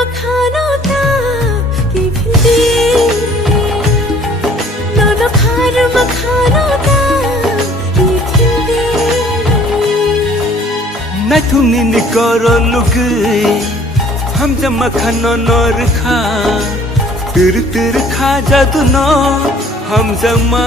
मखाना था कि फिर दोनों खार मखाना था कि फिर न थुनी निकरो लुक हम जब मखाना नर खा तिर तिर खा जादू न हम जमा